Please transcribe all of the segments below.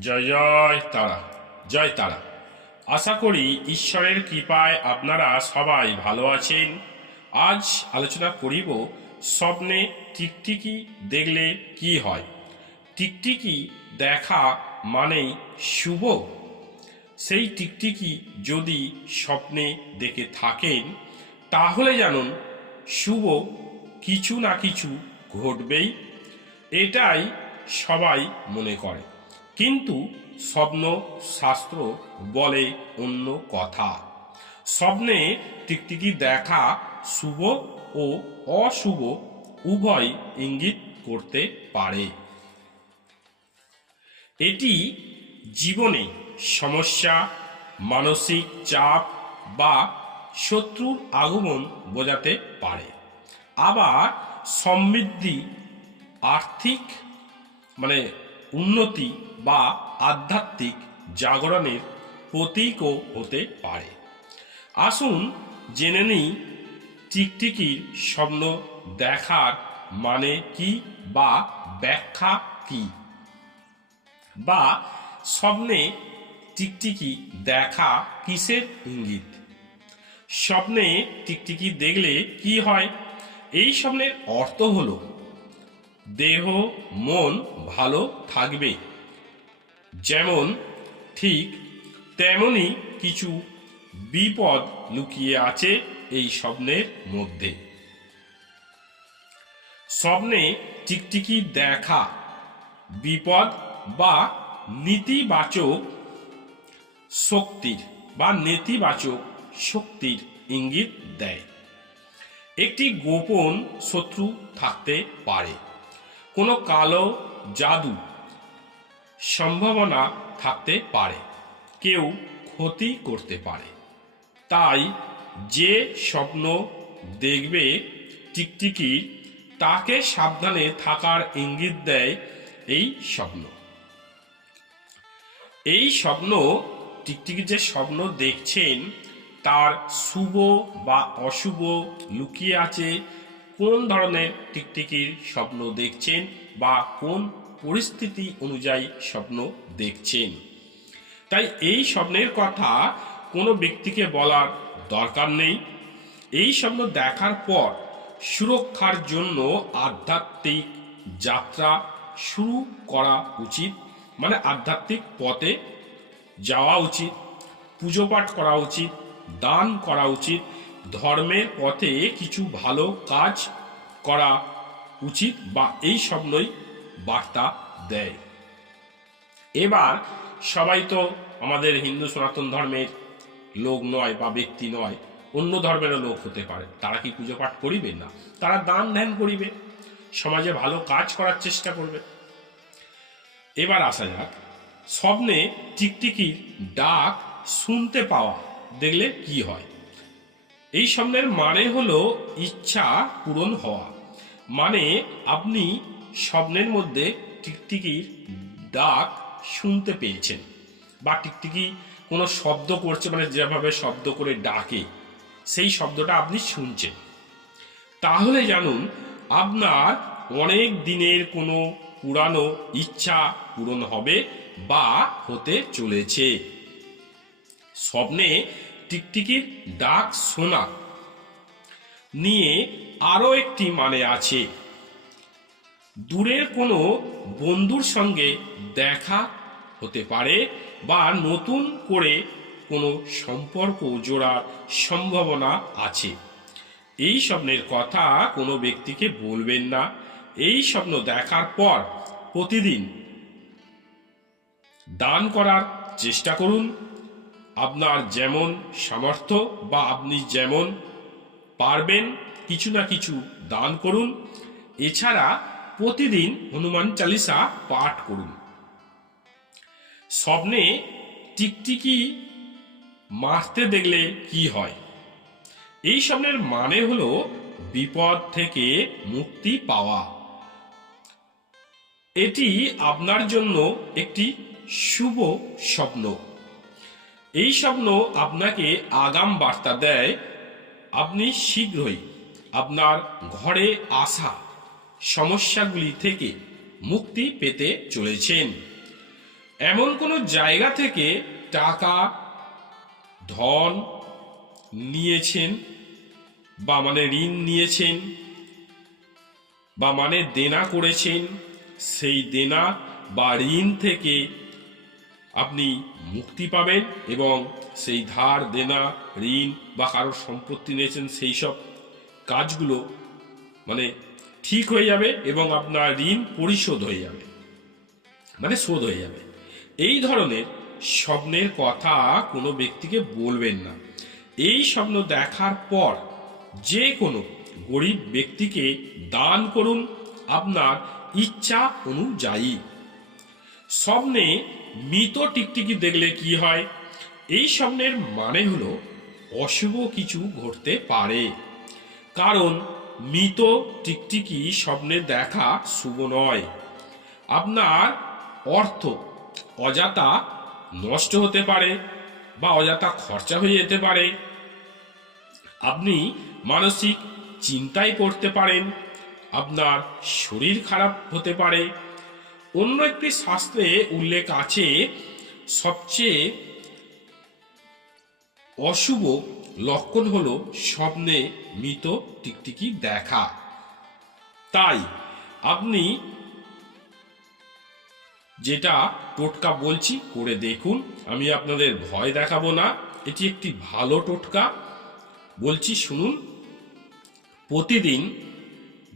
জয় জয় তারা জয় তারা। আশা করি ঈশ্বরের কৃপায় আপনারা সবাই ভালো আছেন। আজ আলোচনা করিব স্বপ্নে টিকটিকি দেখলে কি হয়। টিকটিকি দেখা মানেই শুভ। সেই টিকটিকি যদি স্বপ্নে দেখে থাকেন, তাহলে জানুন শুভ কিছু না কিছু ঘটবেই। এটাই সবাই মনে করে। কিন্তু স্বপ্ন শাস্ত্র বলে অন্য কথা। স্বপ্নে টিকটিকি দেখা শুভ ও অশুভ উভয় ইঙ্গিত করতে পারে। এটি জীবনে সমস্যা, মানসিক চাপ বা শত্রুর আগমন বোঝাতে পারে। আবার সমৃদ্ধি, আর্থিক মানে উন্নতি বা আধ্যাত্মিক জাগরণের প্রতীকও হতে পারে। আসুন জেনে নিই টিকটিকির স্বপ্ন দেখার মানে কি বা ব্যাখ্যা কি? বা স্বপ্নে টিকটিকি দেখা কিসের ইঙ্গিত? স্বপ্নে টিকটিকি দেখলে কি হয়? এই স্বপ্নের অর্থ হলো দেহ, মন ভালো থাকবে। যেমন, ঠিক তেমনি কিছু বিপদ লুকিয়ে আছে এই স্বপ্নের মধ্যে। স্বপ্নে টিকটিকি দেখা, বিপদ বা নীতিবাচক শক্তির বা নেতিবাচক শক্তির ইঙ্গিত দেয়। একটি গোপন শত্রু থাকতে পারে। কোনো কালো জাদু সম্ভাবনা থাকতে পারে, কেউ ক্ষতি করতে পারে। তাই যে স্বপ্ন দেখবে টিকটিকি, তাকে সাবধানে থাকার ইঙ্গিত দেয় এই স্বপ্ন। এই স্বপ্ন, টিকটিকি যে স্বপ্ন দেখছেন, তার শুভ বা অশুভ লুকিয়ে আছে কোন ধরনের টিকটিকির স্বপ্ন দেখছেন বা কোন পরিস্থিতি অনুযায়ী স্বপ্ন দেখছেন? তাই এই স্বপ্নের কথা কোনো ব্যক্তিকে বলার দরকার নেই। এই স্বপ্ন দেখার পর সুরক্ষার জন্য আধ্যাত্মিক যাত্রা শুরু করা উচিত মানে আধ্যাত্মিক পথে যাওয়া উচিত, পুজো পাঠ করা উচিত, দান করা উচিত ধর্মের পথে কিছু ভালো কাজ করা উচিত বা এই স্বপ্নই বার্তা দেয়। এবার সবাই তো আমাদের হিন্দু সনাতন ধর্মের লোক নয় বা ব্যক্তি নয়, অন্য ধর্মেরও লোক হতে পারে। তারা কি পুজো পাঠ করিবে না? তারা দান ধ্যান করিবে, সমাজে ভালো কাজ করার চেষ্টা করবে। এবার আসা যাক, স্বপ্নে টিকটিকির ডাক শুনতে পাওয়া, দেখলে কি হয়? এই স্বপ্নের মানে হলো ইচ্ছা পূরণ হওয়া। মানে আপনি স্বপ্নের মধ্যে টিকটিকির ডাক শুনতে পেয়েছেন বা টিকটিকি কোনো শব্দ করছে মানে যেভাবে শব্দ করে ডাকে, সেই শব্দটা আপনি শুনছেন। তাহলে জানুন, আপনার অনেক দিনের কোনো পুরানো ইচ্ছা পূরণ হবে বা হতে চলেছে। স্বপ্নে টিকটিকির ডাক শোনা। নিয়ে আরও একটি মানে আছে। দূরের কোনো বন্ধুর সঙ্গে দেখা হতে পারে বা নতুন করে কোনো সম্পর্ক জোড়ার সম্ভাবনা আছে। এই স্বপ্নের কথা কোনো ব্যক্তিকে বলবেন না। এই স্বপ্ন দেখার পর প্রতিদিন দান করার চেষ্টা করুন। আপনার যেমন সামর্থ্য বা আপনি যেমন পারবেন, কিছু না কিছু দান করুন। এছাড়া প্রতিদিন হনুমান চালিসা পাঠ করুন। স্বপ্নে টিকটিকি মারতে দেখলে কি হয়? এই স্বপ্নের মানে হলো বিপদ থেকে মুক্তি পাওয়া। এটি আপনার জন্য একটি শুভ স্বপ্ন। এই স্বপ্ন আপনাকে আগাম বার্তা দেয়, আপনি শীঘ্রই আপনার ঘরে আসা সমস্যাগুলি থেকে মুক্তি পেতে চলেছেন। এমন কোনো জায়গা থেকে টাকা, ধন নিয়েছেন বা মানে ঋণ নিয়েছেন বা মানে দেনা করেছেন, সেই দেনা বা ঋণ থেকে আপনি মুক্তি পাবেন এবং সেই ধার, দেনা, ঋণ বা কারোর সম্পত্তি নিয়েছেন সেই সব কাজগুলো মানে ঠিক হয়ে যাবে এবং আপনার ঋণ পরিশোধ হয়ে যাবে। মানে শোধ হয়ে যাবে। এই ধরনের স্বপ্নের কথা কোনো ব্যক্তিকে বলবেন না। এই স্বপ্ন দেখার পর যে কোনো গরিব ব্যক্তিকে দান করুন আপনার ইচ্ছা অনুযায়ী। স্বপ্নে মৃত টিকটিকি দেখলে কি হয়? এই স্বপ্নের মানে হলো অশুভ কিছু ঘটতে পারে। কারণ মৃত টিকটিকি স্বপ্নে দেখা শুভ নয়। আপনার অর্থ অজাতা নষ্ট হতে পারে বা অজাতা খরচা হয়ে যেতে পারে। আপনি মানসিক চিন্তায় পড়তে পারেন, আপনার শরীর খারাপ হতে পারে অন্য একটি শাস্ত্রে উল্লেখ আছে, সবচেয়ে অশুভ লক্ষণ হলো স্বপ্নে মৃত টিকটিকি দেখা। তাই আপনি যেটা টোটকা বলছি করে দেখুন। আমি আপনাদের ভয় দেখাবো না। এটি একটি ভালো টোটকা। বলছি শুনুন। প্রতিদিন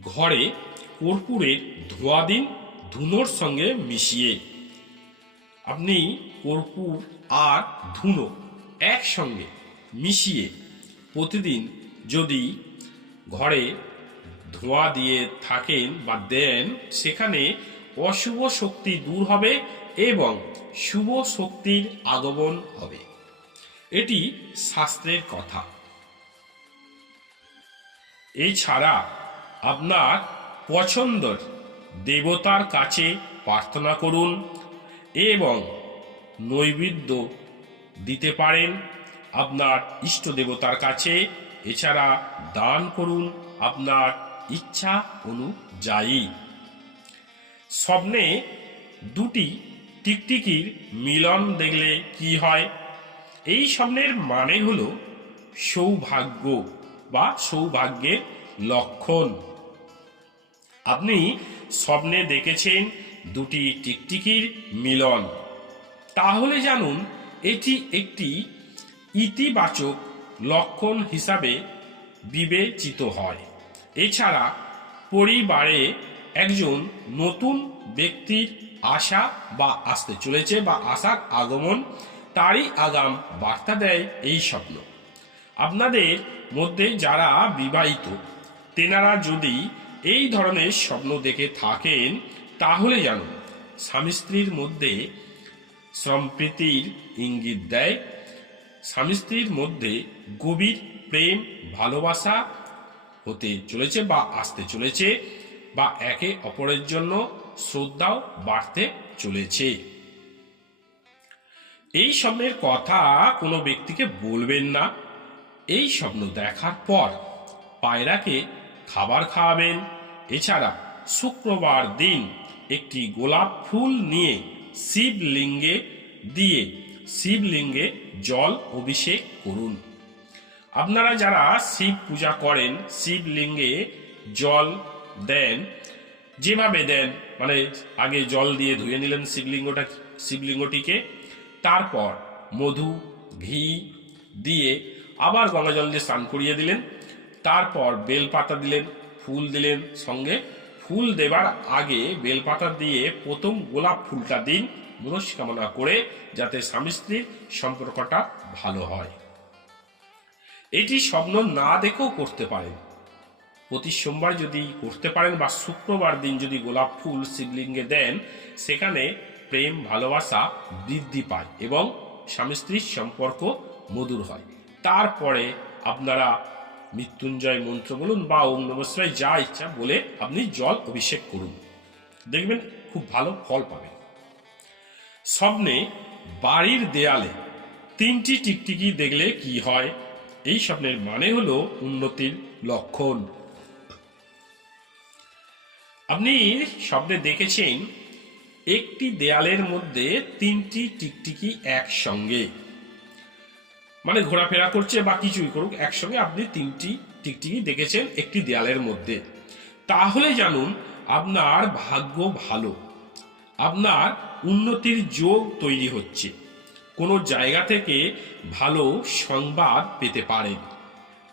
ঘরে কর্পূরের ধোয়া দিন। ধুনোর সঙ্গে মিশিয়ে। আপনি কর্পূর আর ধুনো একসঙ্গে মিশিয়ে প্রতিদিন যদি ঘরে ধোঁয়া দিয়ে থাকেন বা দেন, সেখানে অশুভ শক্তি দূর হবে এবং শুভ শক্তির আগমন হবে। এটি শাস্ত্রের কথা। এছাড়া আপনার পছন্দের দেবতার কাছে প্রার্থনা করুন এবং নৈবেদ্য দিতে পারেন। আপনার ইষ্ট দেবতার কাছে এছাড়া দান করুন আপনার ইচ্ছা অনুযায়ী। স্বপ্নে দুটি টিকটিকির মিলন দেখলে কি হয়? এই স্বপ্নের মানে হল সৌভাগ্য বা সৌভাগ্যের লক্ষণ। আপনি স্বপ্নে দেখেছেন দুটি টিকটিকির মিলন। তাহলে জানুন, এটি একটি ইতিবাচক লক্ষণ হিসাবে বিবেচিত হয়। এছাড়া পরিবারে একজন নতুন ব্যক্তির আশা বা আসতে চলেছে বা আশার আগমন, তারই আগাম বার্তা দেয় এই স্বপ্ন। আপনাদের মধ্যে যারা বিবাহিত, তেনারা যদি এই ধরনের স্বপ্ন দেখে থাকেন, তাহলে জানুন, স্বামী স্ত্রীর মধ্যে সম্প্রীতির ইঙ্গিত দেয়। স্বামী স্ত্রীর মধ্যে গভীর প্রেম, ভালোবাসা হতে চলেছে বা আসতে চলেছে বা একে অপরের জন্য শ্রদ্ধাও বাড়তে চলেছে। এই স্বপ্নের কথা কোনো ব্যক্তিকে বলবেন না। এই স্বপ্ন দেখার পর পায়রাকে খাবার খাওয়াবেন এছাড়া শুক্রবার দিন একটি গোলাপ ফুল নিয়ে শিবলিঙ্গে দিয়ে শিবলিঙ্গে জল অভিষেক করুন। আপনারা যারা শিব পূজা করেন, শিবলিঙ্গে জল দেন, যেভাবে দেন মানে আগে জল দিয়ে ধুয়ে নিলেন শিবলিঙ্গটা, শিবলিঙ্গটিকে, তারপর মধু, ঘি দিয়ে আবার গঙ্গা জল দিয়ে স্নান করিয়ে দিলেন, তারপর বেলপাতা দিলেন ফুল দিলেন সঙ্গে ফুল দেবার আগে বেলপাতা দিয়ে প্রথম গোলাপ ফুলটা দিন। মনস্কামনা করে যাতে স্বামী স্ত্রীর সম্পর্কটা ভালো হয়। এটি স্বপ্ন না দেখেও করতে পারেন। প্রতি সোমবার যদি করতে পারেন বা শুক্রবার দিন যদি গোলাপ ফুল শিবলিঙ্গে দেন, সেখানে প্রেম, ভালোবাসা বৃদ্ধি পায় এবং স্বামী স্ত্রীর সম্পর্ক মধুর হয়। তারপরে আপনারা মৃত্যুঞ্জয় মন্ত্র বলুন বা ওম নমস্কার যা ইচ্ছা বলে আপনি জল অভিষেক করুন। দেখবেন খুব ভালো ফল পাবেন। স্বপ্নে বাড়ির দেয়ালে তিনটি টিকটিকি দেখলে কি হয়? এই স্বপ্নের মানে হলো উন্নতির লক্ষণ। আপনি স্বপ্নে দেখেছেন একটি দেয়ালের মধ্যে তিনটি টিকটিকি একসঙ্গে। মানে ঘোরাফেরা করছে বা কিছুই করুক, একসঙ্গে আপনি তিনটি টিকটিকি দেখেছেন একটি দেয়ালের মধ্যে। তাহলে জানুন, আপনার ভাগ্য ভালো। আপনার উন্নতির যোগ তৈরি হচ্ছে। কোনো জায়গা থেকে ভালো সংবাদ পেতে পারেন।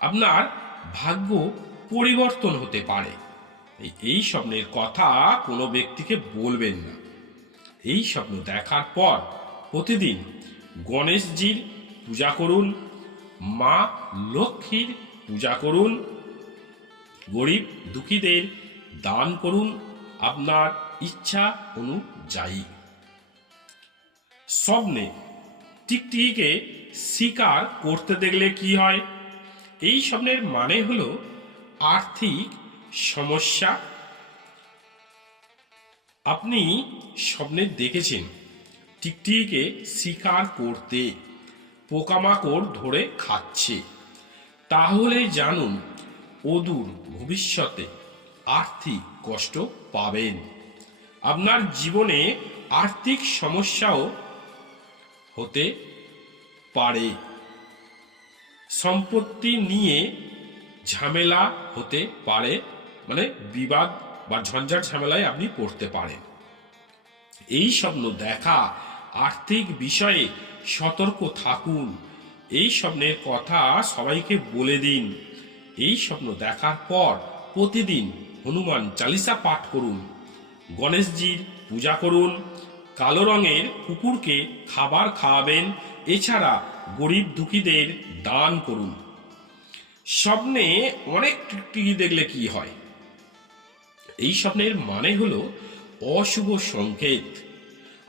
আপনার ভাগ্য পরিবর্তন হতে পারে। এই- স্বপ্নের কথা কোনো ব্যক্তিকে বলবেন না। এই স্বপ্ন দেখার পর প্রতিদিন গণেশজির পূজা করুন। মা লক্ষ্মীর পূজা করুন। গরিব দুঃখীদের দান করুন আপনার ইচ্ছা অনুযায়ী। স্বপ্নে টিকটিকিকে শিকার করতে দেখলে কি হয়? এই স্বপ্নের মানে হলো আর্থিক সমস্যা। আপনি স্বপ্নে দেখেছেন টিকটিকিকে শিকার করতে। পোকামাকড় ধরে খাচ্ছে। তাহলে জানুন, অদূর ভবিষ্যতে আর্থিক কষ্ট পাবেন। আপনার জীবনে আর্থিক সমস্যাও হতে পারে। সম্পত্তি নিয়ে ঝামেলা হতে পারে মানে বিবাদ বা ঝঞ্ঝাট ঝামেলায় আপনি পড়তে পারেন। এই স্বপ্ন দেখা আর্থিক বিষয়ে সতর্ক থাকুন। এই স্বপ্নের কথা সবাইকে বলে দিন। এই স্বপ্ন দেখার পর প্রতিদিন হনুমান চালিসা পাঠ করুন। গণেশজির পূজা করুন। কালো রঙের কুকুরকে খাবার খাওয়াবেন। এছাড়া গরিব দুঃখীদের দান করুন। স্বপ্নে অনেক টিকটিকি দেখলে কি হয়? এই স্বপ্নের মানে হলো অশুভ সংকেত।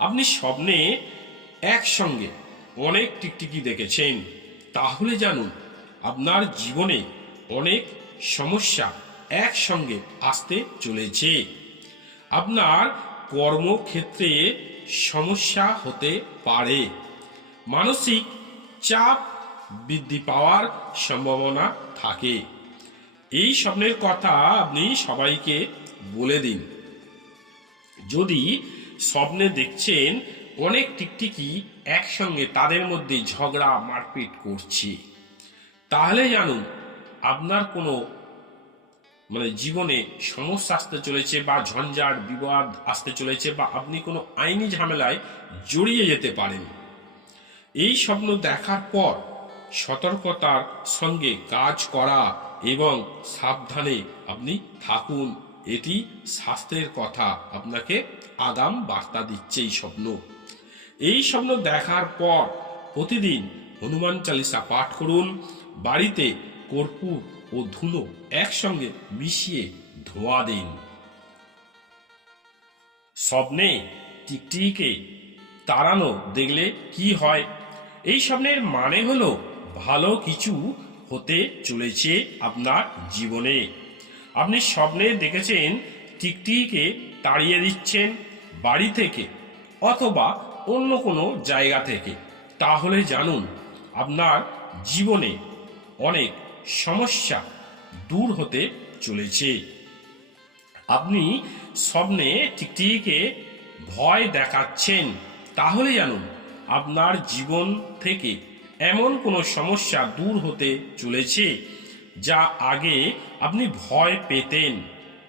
আপনি স্বপ্নে একসঙ্গে অনেক টিকটিকি দেখেছেন। তাহলে জানুন, আপনার জীবনে অনেক সমস্যা একসঙ্গে আসতে চলেছে। আপনার কর্মক্ষেত্রে সমস্যা হতে পারে। মানসিক চাপ বৃদ্ধি পাওয়ার সম্ভাবনা থাকে। এই স্বপ্নের কথা আপনি সবাইকে বলে দিন। যদি স্বপ্নে দেখছেন অনেক টিকটিকি একসঙ্গে তাদের মধ্যে ঝগড়া, মারপিট করছে। তাহলে জানুন, আপনার কোনো মানে জীবনে সমস্যা আসতে চলেছে বা ঝঞ্ঝাট বিবাদ আসতে চলেছে বা আপনি কোনো আইনি ঝামেলায় জড়িয়ে যেতে পারেন। এই স্বপ্ন দেখার পর সতর্কতার সঙ্গে কাজ করা এবং সাবধানে আপনি থাকুন। এটি শাস্ত্রের কথা। আপনাকে আগাম বার্তা দিচ্ছে এই স্বপ্ন। এই স্বপ্ন দেখার পর প্রতিদিন হনুমান চালিসা পাঠ করুন। বাড়িতে কর্পূর ও ধুলো একসঙ্গে মিশিয়ে ধোয়া দিন। স্বপ্নে টিকটিকে তাড়ানো দেখলে কি হয়? এই স্বপ্নের মানে হলো ভালো কিছু হতে চলেছে আপনার জীবনে। আপনি স্বপ্নে দেখেছেন টিকটিকে তাড়িয়ে দিচ্ছেন বাড়ি থেকে অথবা অন্য কোনো জায়গা থেকে। তাহলে জানুন, আপনার জীবনে অনেক সমস্যা দূর হতে চলেছে। আপনি স্বপ্নে টিকটিকে ভয় দেখাচ্ছেন। তাহলে জানুন, আপনার জীবন থেকে এমন কোনো সমস্যা দূর হতে চলেছে। যা আগে আপনি ভয় পেতেন।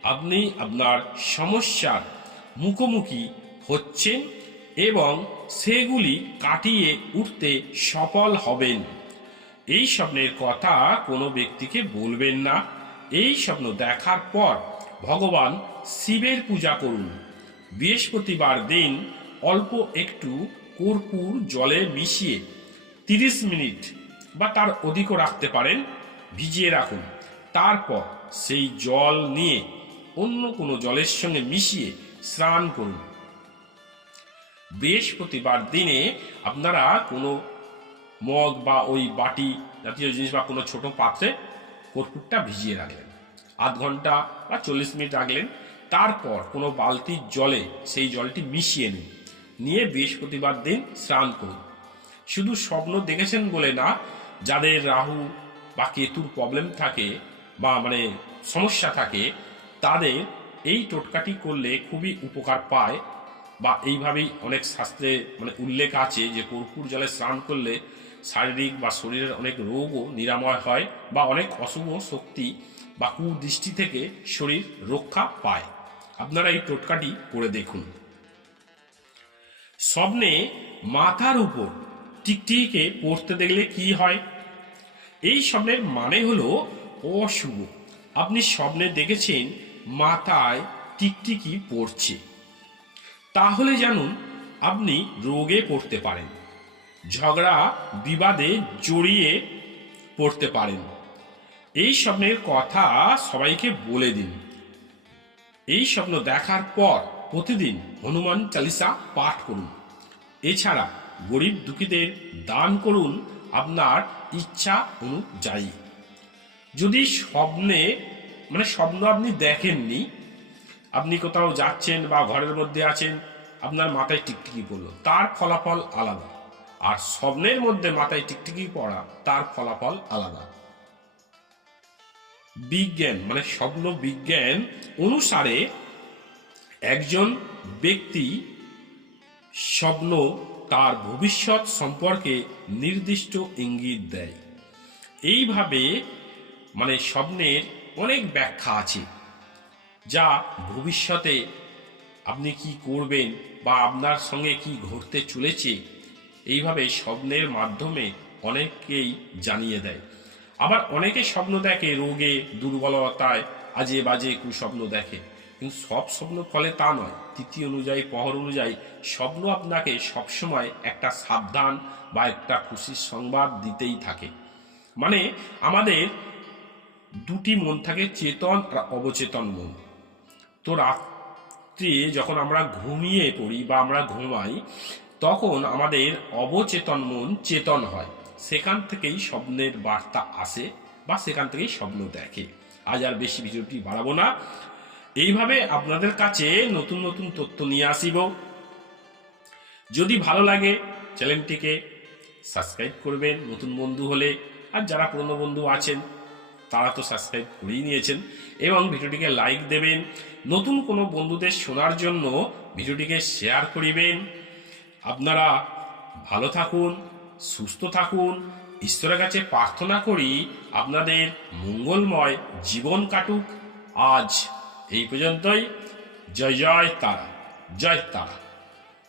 আপনি আপনার সমস্যার মুখোমুখি হচ্ছেন এবং সেগুলি কাটিয়ে উঠতে সফল হবেন। এই স্বপ্নের কথা কোনো ব্যক্তিকে বলবেন না। এই স্বপ্ন দেখার পর ভগবান শিবের পূজা করুন। বৃহস্পতিবার দিন অল্প একটু কর্পূর জলে মিশিয়ে তিরিশ মিনিট বা তার অধিকও রাখতে পারেন। ভিজিয়ে রাখুন। তারপর সেই জল নিয়ে অন্য কোনো জলের সঙ্গে মিশিয়ে স্নান করুন। বৃহস্পতিবার দিনে আপনারা কোনো মগ বা ওই বাটি জাতীয় জিনিস বা কোনো ছোট পাত্রে কর্পূরটা ভিজিয়ে রাখলেন। আধ ঘণ্টা বা চল্লিশ মিনিট রাখলেন। তারপর কোনো বালতির জলে সেই জলটি মিশিয়ে নিন। নিয়ে বৃহস্পতিবার দিন স্নান করুন। শুধু স্বপ্ন দেখেছেন বলে না, যাদের রাহু বা কেতুর প্রবলেম থাকে বা মানে সমস্যা থাকে, তাদের এই টোটকাটি করলে খুবই উপকার পায় বা এইভাবেই অনেক শাস্ত্রে মানে উল্লেখ আছে যে কর্পূর জলে স্নান করলে শারীরিক বা শরীরের অনেক রোগও নিরাময় হয় বা অনেক অশুভ শক্তি বা কুদৃষ্টি থেকে শরীর রক্ষা পায়। আপনারা এই টোটকাটি করে দেখুন। স্বপ্নে মাথার উপর টিকটিকে পড়তে দেখলে কি হয়? এই স্বপ্নের মানে হলো অশুভ। আপনি স্বপ্নে দেখেছেন মাথায় টিকটিকি পড়ছে। তাহলে জানুন, আপনি রোগে পড়তে পারেন, ঝগড়া, বিবাদে জড়িয়ে পড়তে পারেন। এই স্বপ্নের কথা সবাইকে বলে দিন। এই স্বপ্ন দেখার পর প্রতিদিন হনুমান চালিসা পাঠ করুন। এছাড়া গরিব দুঃখীদের দান করুন আপনার ইচ্ছা অনুযায়ী। যদি স্বপ্নে মানে স্বপ্ন আপনি দেখেননি, আপনি কোথাও যাচ্ছেন বা ঘরের মধ্যে আছেন, আপনার মাথায় টিকটিকি পড়ল, তার ফলাফল আলাদা। আর স্বপ্নের মধ্যে মাথায় টিকটিকি পড়া, তার ফলাফল আলাদা। বিজ্ঞান মানে স্বপ্ন বিজ্ঞান অনুসারে একজন ব্যক্তি স্বপ্ন তার ভবিষ্যৎ সম্পর্কে নির্দিষ্ট ইঙ্গিত দেয়। এইভাবে মানে স্বপ্নের অনেক ব্যাখ্যা আছে, যা ভবিষ্যতে আপনি কি করবেন বা আপনার সঙ্গে কি ঘটতে চলেছে, এইভাবে স্বপ্নের মাধ্যমে অনেককেই জানিয়ে দেয়। আবার অনেকে স্বপ্ন দেখে, রোগে, দুর্বলতায় আজে বাজে কুস্বপ্ন দেখে। কিন্তু সব স্বপ্ন ফলে তা নয়। তিথি অনুযায়ী, পহর অনুযায়ী স্বপ্ন আপনাকে সবসময় একটা সাবধান বা একটা খুশির সংবাদ দিতেই থাকে। মানে আমাদের দুটি মন থাকে, চেতন আর অবচেতন মন। তো রাত্রে যখন আমরা ঘুমিয়ে পড়ি বা আমরা ঘুমাই, তখন আমাদের অবচেতন মন চেতন হয়। সেখান থেকেই স্বপ্নের বার্তা আসে বা সেখান থেকেই স্বপ্ন দেখে। আজ আর বেশি ভিডিওটি বাড়াবো না। এইভাবে আপনাদের কাছে নতুন নতুন তথ্য নিয়ে আসিব। যদি ভালো লাগে, চ্যানেলটিকে সাবস্ক্রাইব করবেন, নতুন বন্ধু হলে। আর যারা পুরনো বন্ধু আছেন, তারা তো সাবস্ক্রাইব করেই নিয়েছেন। এবং ভিডিওটিকে লাইক দেবেন। নতুন কোনো বন্ধুদের শোনার জন্য ভিডিওটিকে শেয়ার করিবেন। আপনারা ভালো থাকুন, সুস্থ থাকুন। ঈশ্বরের কাছে প্রার্থনা করি, আপনাদের মঙ্গলময় জীবন কাটুক। আজ এই পর্যন্তই। জয় জয় তারা জয় তারা।